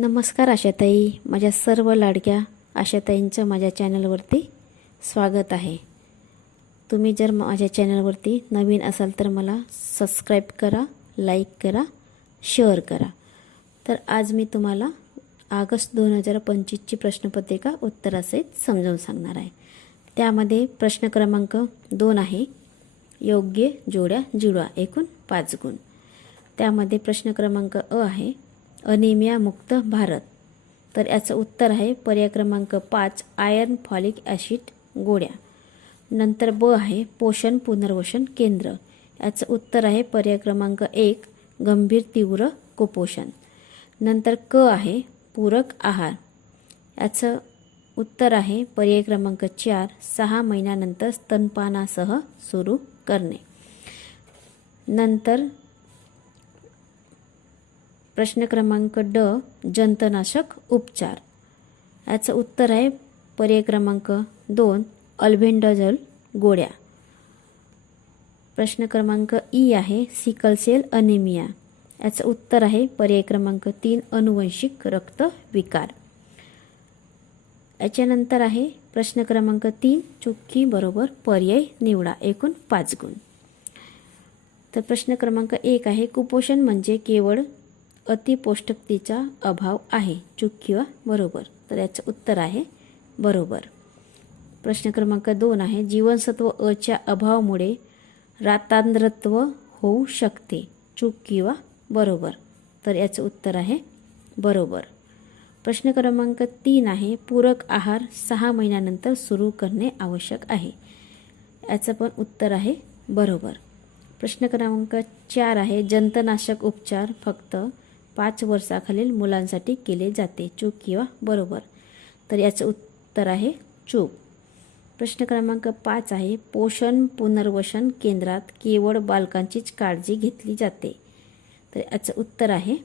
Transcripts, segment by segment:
नमस्कार आशाताई, माझ्या सर्व लाडक्या आशाताईंचं माझ्या चॅनलवरती स्वागत आहे। तुम्ही जर माझ्या चॅनलवरती नवीन असाल तर मला सबस्क्राईब करा, लाईक करा, शेअर करा। तर आज मी तुम्हाला ऑगस्ट 2025 ची प्रश्नपत्रिका उत्तरासहित समजावून सांगणार आहे। त्यामध्ये प्रश्न क्रमांक 2 आहे, योग्य जोड्या जुळवा, एकूण 5 गुण। त्यामध्ये प्रश्न क्रमांक अ आहे, अनिमिया मुक्त भारत। तर याचं उत्तर आहे पर्याय क्रमांक 5, आयर्न फॉलिक ॲसिड गोळ्या। नंतर ब आहे, पोषण पुनर्वसन केंद्र। याचं उत्तर आहे पर्याय क्रमांक 1, गंभीर तीव्र कुपोषण। नंतर क आहे, पूरक आहार। याचं उत्तर आहे पर्याय क्रमांक 4, 6 महिन्यानंतर स्तनपानासह सुरू करणे। नंतर प्रश्न क्रमांक ड, जंतनाशक उपचार। याचं उत्तर आहे पर्याय क्रमांक 2, अल्बेंडाझोल गोळ्या। प्रश्न क्रमांक ई आहे, सिकल सेल अनिमिया। याचं उत्तर आहे पर्याय क्रमांक 3, अनुवंशिक रक्तविकार। याच्यानंतर आहे प्रश्न क्रमांक 3, चुकी बरोबर पर्याय निवडा, एकूण 5 गुण। तर प्रश्न क्रमांक 1 आहे, कुपोषण म्हणजे केवळ अतिपौष्टिकतेचा अभाव आहे, चूक किंवा बरोबर। तर याचं उत्तर आहे बरोबर। प्रश्न क्रमांक 2 आहे, जीवनसत्व अ च्या अभावामुळे रातांधत्व होऊ शकते, चूक किंवा बरोबर। तर याचं उत्तर आहे बरोबर। प्रश्न क्रमांक 3 आहे, पूरक आहार 6 महिन्यानंतर सुरू करणे आवश्यक आहे। याचं पण उत्तर आहे बरोबर। प्रश्न क्रमांक 4 आहे, जंतनाशक उपचार फक्त 5 वर्षाखालील मुलांसाठी केले जाते, चूक किंवा बरोबर। तर याचं उत्तर आहे चूक। प्रश्न क्रमांक 5 आहे, पोषण पुनर्वसन केंद्रात केवळ बालकांचीच काळजी घेतली जाते। तर याचं उत्तर आहे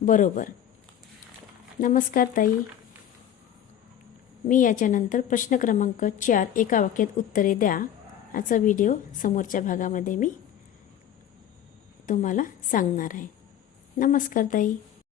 बरोबर। नमस्कार ताई, मी याच्यानंतर प्रश्न क्रमांक 4 एका वाक्यात उत्तरे द्या याचा व्हिडिओ समोरच्या भागामध्ये मी तुम्हाला सांगणार आहे। नमस्कार ताई।